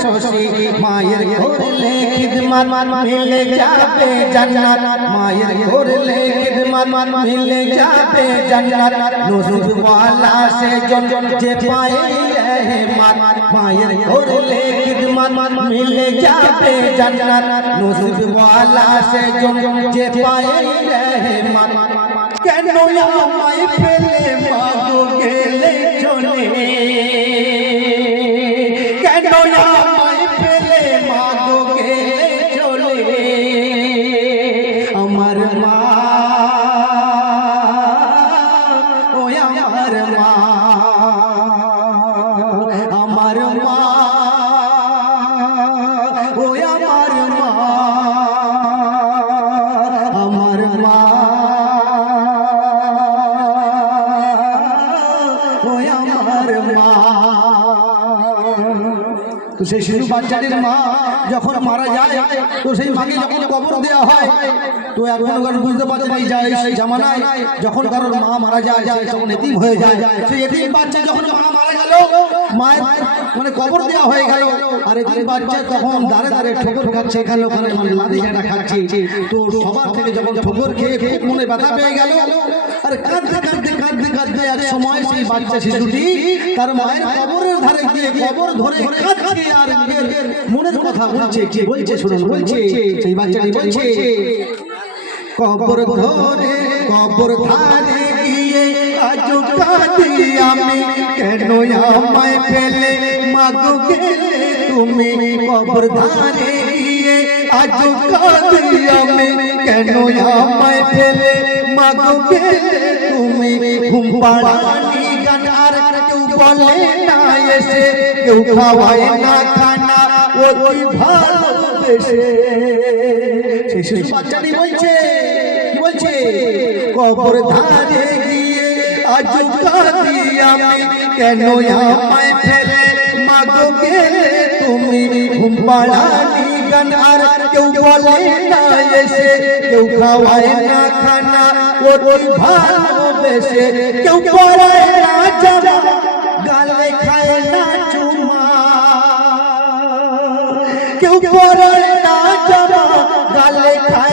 শশী মায়ের করলে খিদমত মিলে যাবে জান্নাত মায়ের করলে খিদমত মিলে যাবে জান্নাত নসিব वाला से जन जे पाए रहमत मायर करले খিদমত मिले जाबे जन्नत नसीब वाला से जन जे पाए रहमत केनो আমায় ফেলে মাগো গেলে চলে কেনো আমায় ফেলে মাগো গেলে চলে আমার মা तो সেই শিশু বাচ্চাটির মা যখন মারা যায় তো সেই মাকে যখন কবর দেওয়া হয় তো এখন বুঝতে পারছেন এই জামানায় যখন কারোর মা মারা যায় তখন এতিম হয়ে যায় সেই এতিম বাচ্চা যখন মা মারা গেল মায়ের মানে কবর দেওয়া হয়ে গেল আর এতিম বাচ্চা তখন দাঁড়ে দাঁড়ে ঠোকর খাচ্ছে এখানে ওখানে মানে লাঠি ঝাঁটা খাচ্ছে তো সবার থেকে যখন ঠোকর খেয়ে খুব মনে ব্যথা পেয়ে গেল আর কাঁদতে কাঁদতে কাঁদতে কাঁদতে এক সময় সেই বাচ্চা শিশুটি তার মায়ের কবরের ধারে গিয়ে কবর ধরে কাঁদছে আর নিজের মনের কথা বলছে কি বলছে শুনুন বলছে সেই বাচ্চাটি বলছে কবর ধরে কবর ধারে গিয়ে আজ কাঁদি আমি কেন আমায় ফেলে মাগো গেলে তুমি কবর ধারে গিয়ে আজ কাঁদি আমি কেন আমায় ফেলে মাগো গেলে তুমি ঘুম পাড়ানি গান আর কেউ বলে না এসে কেউ খাওয়ায় না খানা ওই ভালোবেসে শিশু বাচ্চাটি বলছে কি বলছে কবর ধারে গিয়ে আজ কাঁদি আমি কেন আমায় ফেলে মাগো গেলে তুমি ঘুম পাড়ানি গান আর কেউ বলে না এসে কেউ খাওয়ায় না খানা ওই ভালোবেসে কেউ করে না জামা গালে খায় না চুমা কেউ করে না জামা গালে খায়